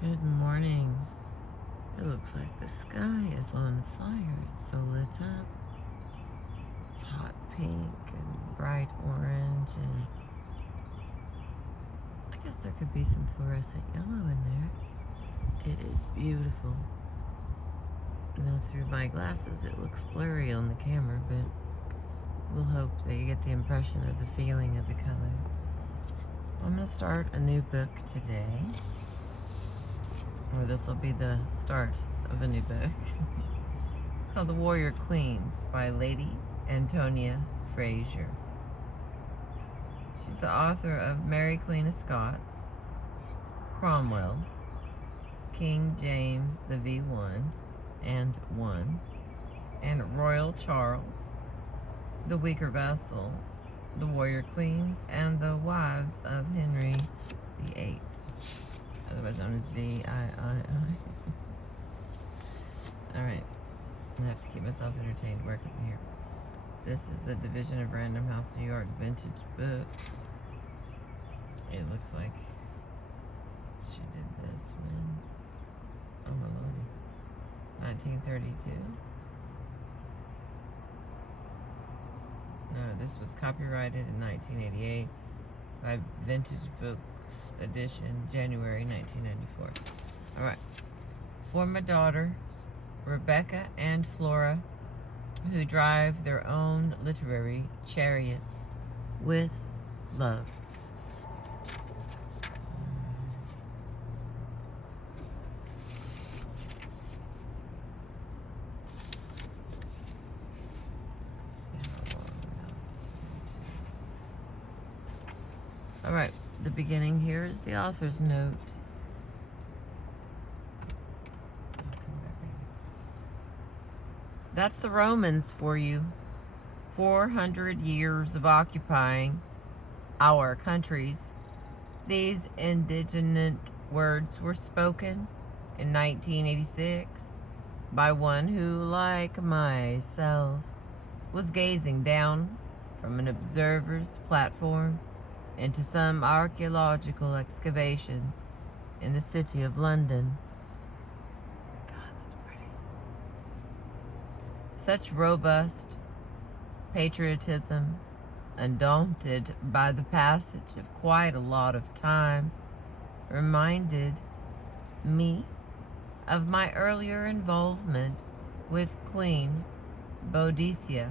Good morning. It looks like the sky is on fire. It's so lit up. It's hot pink and bright orange, and I guess there could be some fluorescent yellow in there. It is beautiful. Now through my glasses it looks blurry on the camera, but we'll hope that you get the impression of the feeling of the color. I'm going to start a new book today. Or this will be the start of a new book. It's called The Warrior Queens by Lady Antonia Fraser. She's the author of Mary Queen of Scots, Cromwell, King James the V1 and 1, and Royal Charles, The Weaker Vessel, The Warrior Queens, and the Wives of Henry VIII. Otherwise known as VIII. Alright. I have to keep myself entertained working here. This is a division of Random House New York vintage books. It looks like she did this when, oh my lordy, 1932. No, this was copyrighted in 1988 by Vintage Books Edition, January 1994. All right. For my daughters, Rebecca and Flora, who drive their own literary chariots with love. All right, the beginning here is the author's note. That's the Romans for you. 400 years of occupying our countries. These indigenous words were spoken in 1986 by one who, like myself, was gazing down from an observer's platform into some archaeological excavations in the city of London. God, that's pretty. Such robust patriotism, undaunted by the passage of quite a lot of time, reminded me of my earlier involvement with Queen Boadicea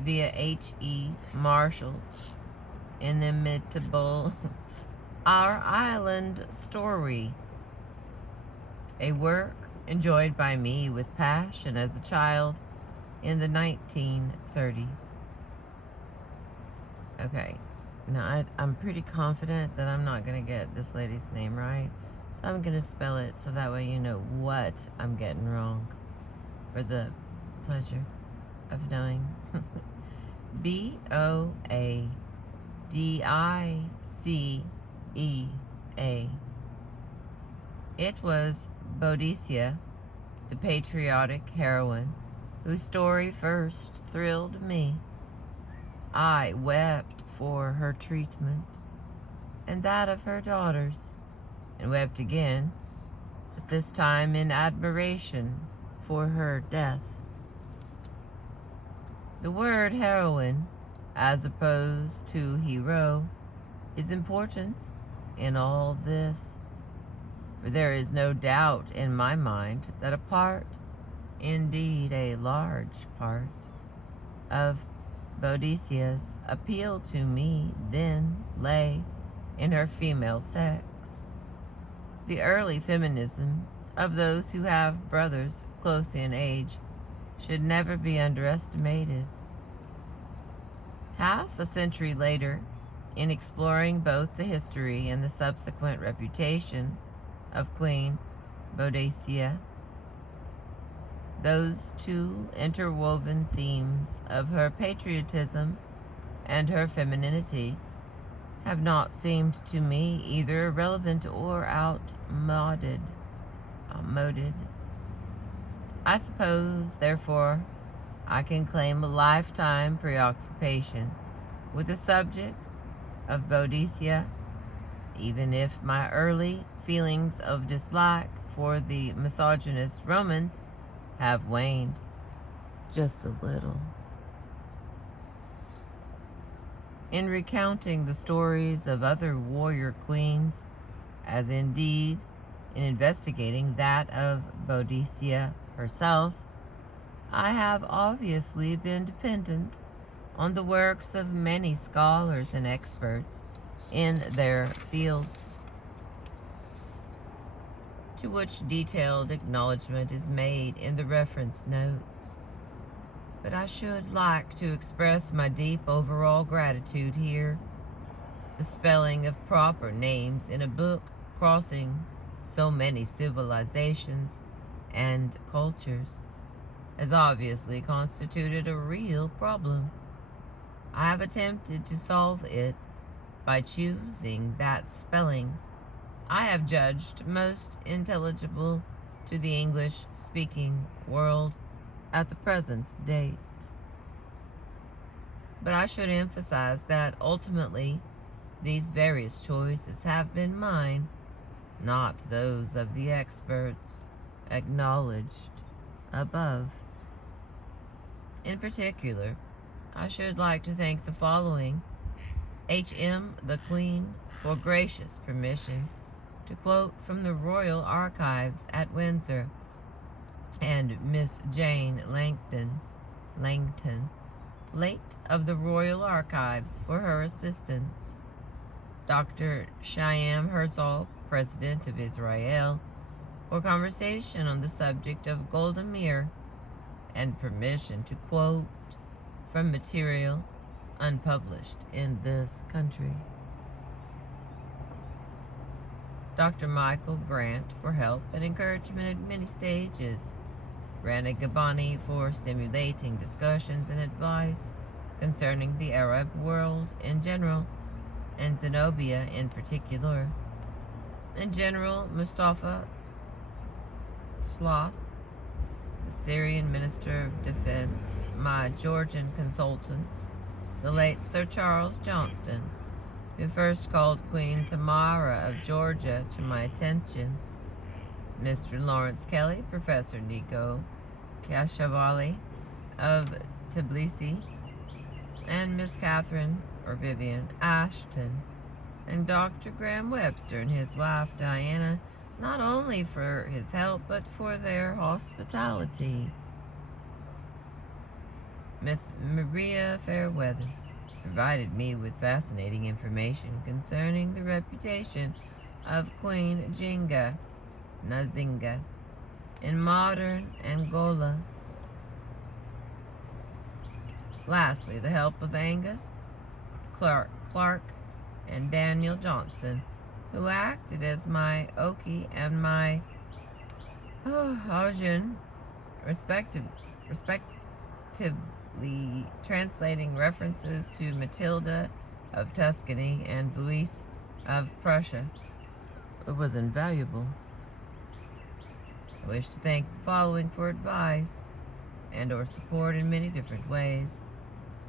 via H.E. Marshall's inimitable Our Island Story, a work enjoyed by me with passion as a child in the 1930s. Okay, now I'm pretty confident that I'm not going to get this lady's name right, so I'm going to spell it so that way you know what I'm getting wrong for the pleasure of knowing. Boadicea. It was Boadicea, the patriotic heroine, whose story first thrilled me. I wept for her treatment and that of her daughters, and wept again, but this time in admiration for her death. The word heroine, as opposed to hero, is important in all this, for there is no doubt in my mind that a part, indeed a large part, of Boadicea's appeal to me then lay in her female sex. The early feminism of those who have brothers close in age should never be underestimated. Half a century later, in exploring both the history and the subsequent reputation of Queen Boadicea, those two interwoven themes of her patriotism and her femininity have not seemed to me either irrelevant or outmoded. I suppose, therefore, I can claim a lifetime preoccupation with the subject of Boadicea even if my early feelings of dislike for the misogynist Romans have waned just a little. In recounting the stories of other warrior queens, as indeed in investigating that of Boadicea herself, I have obviously been dependent on the works of many scholars and experts in their fields, to which detailed acknowledgment is made in the reference notes. But I should like to express my deep overall gratitude here. The spelling of proper names in a book crossing so many civilizations and cultures has obviously constituted a real problem. I have attempted to solve it by choosing that spelling I have judged most intelligible to the English-speaking world at the present date. But I should emphasize that ultimately these various choices have been mine, not those of the experts acknowledged above. In particular, I should like to thank the following: H.M. the Queen for gracious permission to quote from the Royal Archives at Windsor, and Miss Jane Langton, late of the Royal Archives, for her assistance. Dr. Shyam Herzog, President of Israel, for conversation on the subject of Golda Meir, and permission to quote from material unpublished in this country. Dr. Michael Grant for help and encouragement at many stages. Rana Gabani for stimulating discussions and advice concerning the Arab world in general, and Zenobia in particular. And General Mustafa Slas, the Syrian Minister of Defense, my Georgian consultants, the late Sir Charles Johnston, who first called Queen Tamara of Georgia to my attention, Mr. Lawrence Kelly, Professor Nico Kashavali of Tbilisi, and Miss Catherine, or Vivian, Ashton, and Dr. Graham Webster and his wife Diana, not only for his help, but for their hospitality. Miss Maria Fairweather provided me with fascinating information concerning the reputation of Queen Jinga Nazinga in modern Angola. Lastly, the help of Angus Clark and Daniel Johnson, who acted as my Oki and my Arjun, respectively, translating references to Matilda of Tuscany and Louis of Prussia. It was invaluable. I wish to thank the following for advice and or support in many different ways.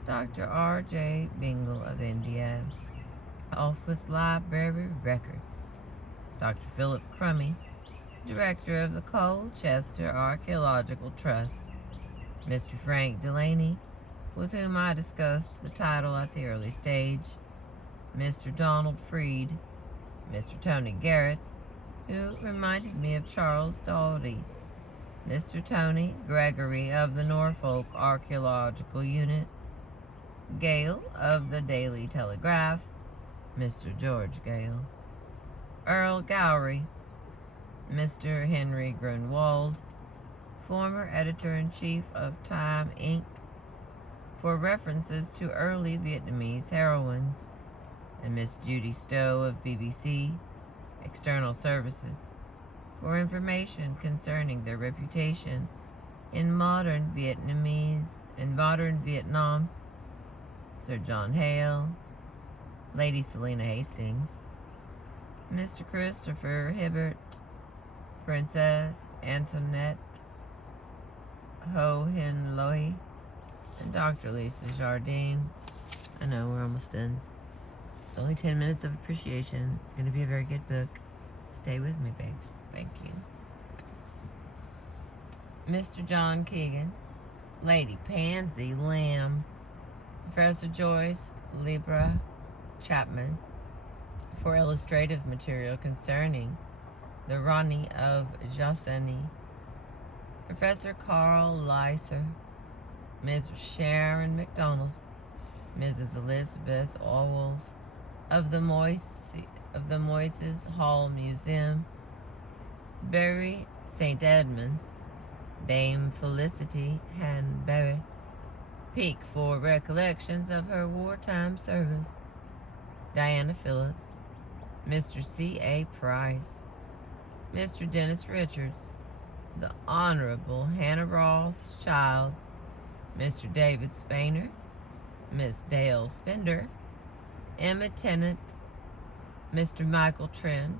Dr. R.J. Bingle of India, Office Library Records. Dr. Philip Crummy, Director of the Colchester Archaeological Trust. Mr. Frank Delaney, with whom I discussed the title at the early stage. Mr. Donald Freed. Mr. Tony Garrett, who reminded me of Charles Doughty. Mr. Tony Gregory of the Norfolk Archaeological Unit. Gale of the Daily Telegraph, Mr. George Gale. Earl Gowrie, Mr. Henry Grunwald, former editor-in-chief of Time, Inc., for references to early Vietnamese heroines, and Miss Judy Stowe of BBC External Services, for information concerning their reputation in modern Vietnam. Sir John Hale, Lady Selina Hastings, Mr. Christopher Hibbert, Princess Antoinette Ho Hin Loy, and Dr. Lisa Jardine. I know, we're almost done. Only 10 minutes of appreciation. It's going to be a very good book. Stay with me, babes. Thank you. Mr. John Keegan, Lady Pansy Lamb, Professor Joyce Libra Chapman, for illustrative material concerning the Rani of Jaseni, Professor Carl Leiser, Ms. Sharon McDonald, Mrs. Elizabeth Owles of the Moises Hall Museum, Bury St. Edmunds, Dame Felicity Hanbury, Peak for recollections of her wartime service, Diana Phillips, Mr. C.A. Price, Mr. Dennis Richards, the Honorable Hannah Roth's child, Mr. David Spainer, Miss Dale Spender, Emma Tennant, Mr. Michael Trent,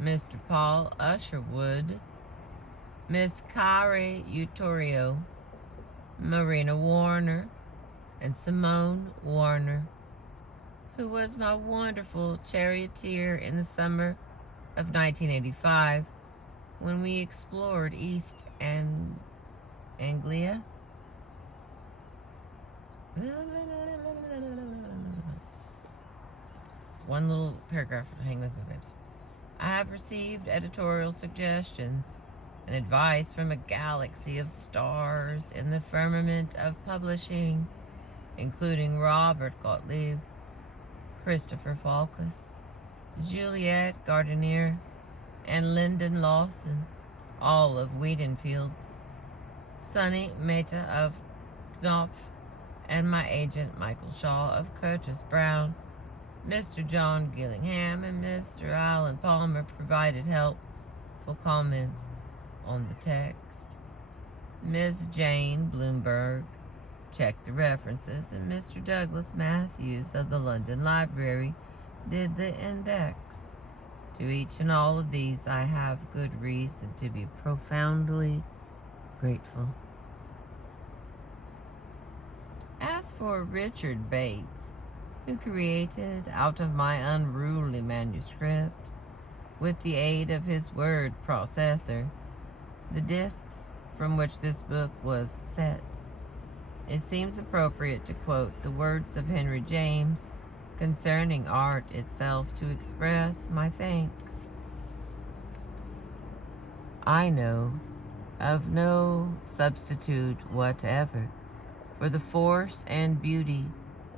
Mr. Paul Usherwood, Miss Kari Utorio, Marina Warner, and Simone Warner, who was my wonderful charioteer in the summer of 1985 when we explored East Anglia. One little paragraph. Hang with me, babes. I have received editorial suggestions and advice from a galaxy of stars in the firmament of publishing, including Robert Gottlieb, Christopher Falkus, Juliet Gardenier, and Lyndon Lawson, all of Wheatonfield's, Sonny Mehta of Knopf, and my agent Michael Shaw of Curtis Brown. Mr. John Gillingham and Mr. Alan Palmer provided helpful comments on the text. Ms. Jane Bloomberg checked the references, and Mr. Douglas Matthews of the London Library did the index. To each and all of these I have good reason to be profoundly grateful. As for Richard Bates, who created out of my unruly manuscript, with the aid of his word processor, the discs from which this book was set, it seems appropriate to quote the words of Henry James concerning art itself to express my thanks. I know of no substitute whatever for the force and beauty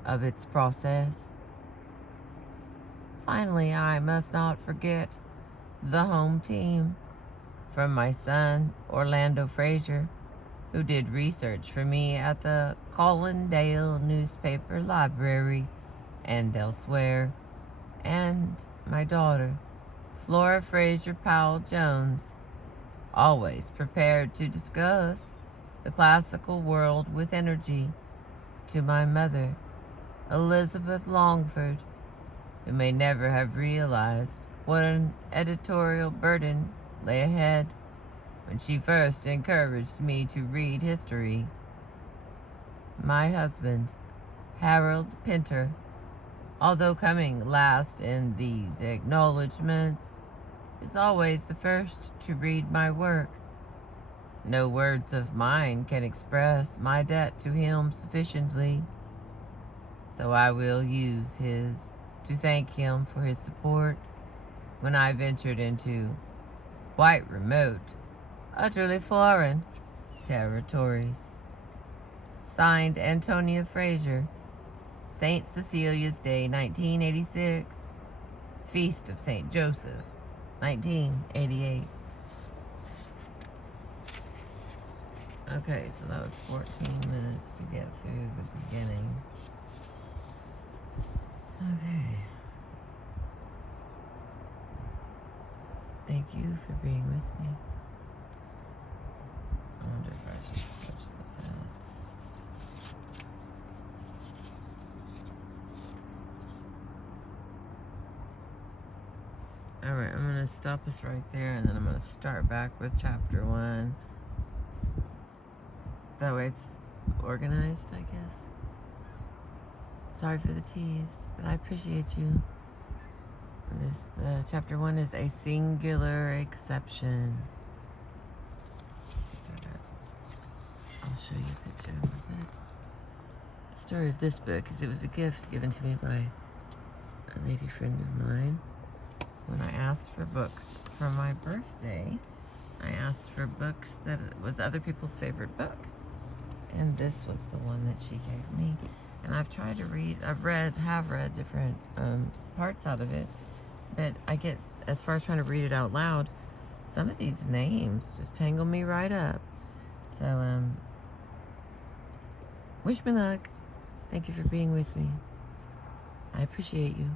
of its process. Finally, I must not forget the home team, from my son, Orlando Fraser, who did research for me at the Collindale Newspaper Library and elsewhere, and my daughter, Flora Fraser Powell-Jones, always prepared to discuss the classical world with energy, to my mother, Elizabeth Longford, who may never have realized what an editorial burden lay ahead when she first encouraged me to read history. My husband, Harold Pinter, although coming last in these acknowledgments, is always the first to read my work. No words of mine can express my debt to him sufficiently, so I will use his to thank him for his support when I ventured into quite remote, utterly foreign territories. Signed, Antonia Fraser, St. Cecilia's Day, 1986, Feast of St. Joseph, 1988. Okay, so that was 14 minutes to get through the beginning. Okay. Thank you for being with me. I wonder if I should switch this out. Alright, I'm going to stop us right there, and then I'm going to start back with chapter 1. That way it's organized, I guess. Sorry for the tease, but I appreciate you. Chapter 1 is a singular exception. I'll show you a picture of my book. The story of this book is it was a gift given to me by a lady friend of mine. When I asked for books for my birthday, I asked for books that was other people's favorite book. And this was the one that she gave me. And I've tried to read, have read different parts out of it. But I get, as far as trying to read it out loud, some of these names just tangle me right up. So, wish me luck. Thank you for being with me. I appreciate you.